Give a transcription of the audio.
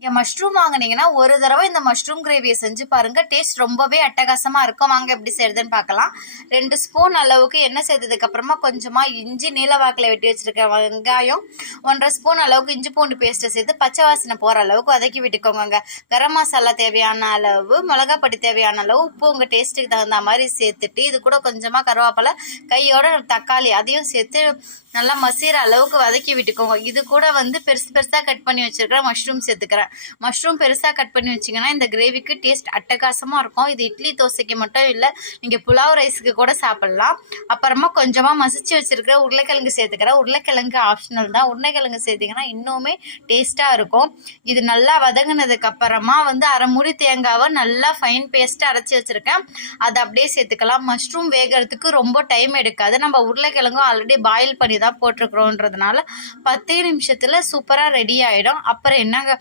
இங்கே மஷ்ரூம் வாங்கினீங்கன்னா ஒரு தடவை இந்த மஷ்ரூம் கிரேவியை செஞ்சு பாருங்கள். டேஸ்ட் ரொம்பவே அட்டகாசமாக இருக்கும். வாங்க எப்படி செய்யுதுன்னு பார்க்கலாம். 2 ஸ்பூன் அளவுக்கு எண்ணெய் சேர்த்ததுக்கப்புறமா கொஞ்சமாக இஞ்சி நீலவாக்கில் வெட்டி வச்சுருக்க வெங்காயம், 1.5 ஸ்பூன் அளவுக்கு இஞ்சி பூண்டு பேஸ்ட்டை சேர்த்து பச்சை வாசனை போகிற அளவுக்கு வதக்கி விட்டுக்கோங்க. கரம் மசாலா தேவையான அளவு, மிளகாப்பொடி தேவையான அளவு, உப்பு உங்கள் டேஸ்ட்டுக்கு தகுந்த மாதிரி சேர்த்துட்டு இது கூட கொஞ்சமாக கருவேப்பிலை, கையோட தக்காளி அதையும் சேர்த்து நல்லா மசிகிற அளவுக்கு வதக்கி விட்டுக்கோங்க. இது கூட பெருசாக கட் பண்ணி வச்சுருக்கிறேன் மஷ்ரூம் சேர்த்துக்கிறேன். மஷ்ரூம் பெருசாக கட் பண்ணி வச்சிங்கன்னா இந்த கிரேவிக்கு டேஸ்ட் அட்டகாசமாக இருக்கும். இது இட்லி தோசைக்கு மட்டும் இல்லை, நீங்கள் புலாவ் ரைஸுக்கு கூட சாப்பிட்லாம். அப்புறமா கொஞ்சமாக மசிச்சு வச்சுருக்கிற உருளைக்கிழங்கு சேர்த்துக்கிறேன். உருளைக்கிழங்கு ஆப்ஷனல் தான். உருளைக்கிழங்கு சேர்த்திங்கன்னா இன்னுமே டேஸ்ட்டாக இருக்கும். இது நல்லா வதங்கினதுக்கு அப்புறமா அரை மூடி தேங்காவை நல்லா ஃபைன் பேஸ்ட்டாக அரைச்சி வச்சுருக்கேன். அதை அப்படியே சேர்த்துக்கலாம். மஷ்ரூம் வேகிறதுக்கு ரொம்ப டைம் எடுக்காது. நம்ம உருளைக்கிழங்கும் ஆல்ரெடி பாயில் பண்ணி தான் போட்டிருக்கிறோன்றதுனால 10 நிமிஷத்தில் சூப்பராக ரெடி ஆகிடும். அப்புறம் என்னங்க